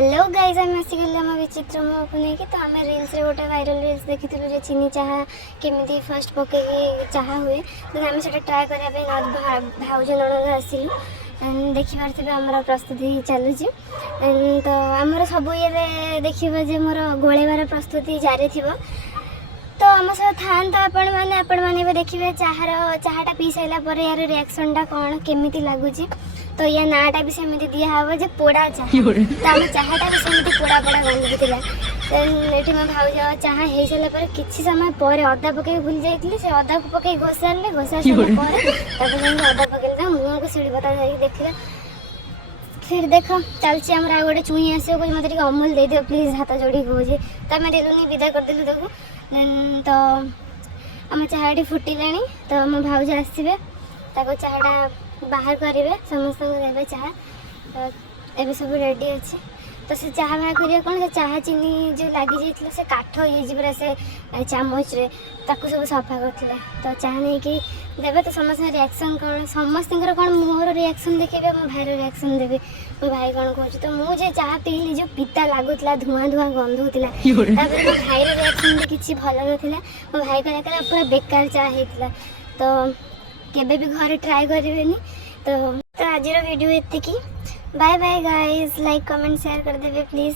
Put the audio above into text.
Hello guys आम आसिगले आम विचित्र मुख नहीं कि तो आम रिल्स रे गोटे वायरल रिल्स देखी चीनी चाह केमी फर्स्ट पकई चाह हुए तो आम से ट्राए करने भाउज नणंद आसिलु देखिपारे आमर प्रस्तुति चलुची तो आमर सब ये देखा मोर गोलेबार प्रस्तुति जारी थी तो आम सह था आपण मैंने देखिए चाहटा पी सारापर यार रिएक्शनटा कौन केमी लगुच तो या नाटा भी सेमती दिहब जे पोड़ा चाह तो आम चाहटा भी सेमती पोड़ा पोड़ा गंधुला ये मो भाज चाह हो सारापर किसी समय पर अदा पकई भूली जाइए से अदा को पकई घोषारे घोषा सारापर अदा पकड़ मुँह को सीढ़ी बता जाए देखला फिर देख चलती आम गोटे चुई आस मत अमूल दे दियो प्लीज हाथ जोड़ी कहे तो आम देलुनी विदा करदेलु देखो तो आम चाहटी फुटिला तो मो भाउज आसवे चाहटा बाहर करेंगे समस्त देवे चाह तो ये सब रेडी अच्छे तो से चाह बाहर करिए कौन से चाह चीनी जो लगी जाइए से काठ हो से चामच रे ताकू सब सफा करते तो चाह नहीं कि देवे तो समस्त रिएक्शन कौन समस्त कौन मोर रिएक्शन देखिए मो भाई रिएक्शन देवे मो भाई कौन कह तो मुझे चाह पीली जो पिता लगुला धुआं धुआं गंधुला मो भाई रिएक्शन भी किसी भल ना मो भाई कहला पूरा बेकार चाह होता तो केबे भी घर ट्राए करें तो आज वीडियो एतिकी bye bye guys like comment share कर देवे प्लीज।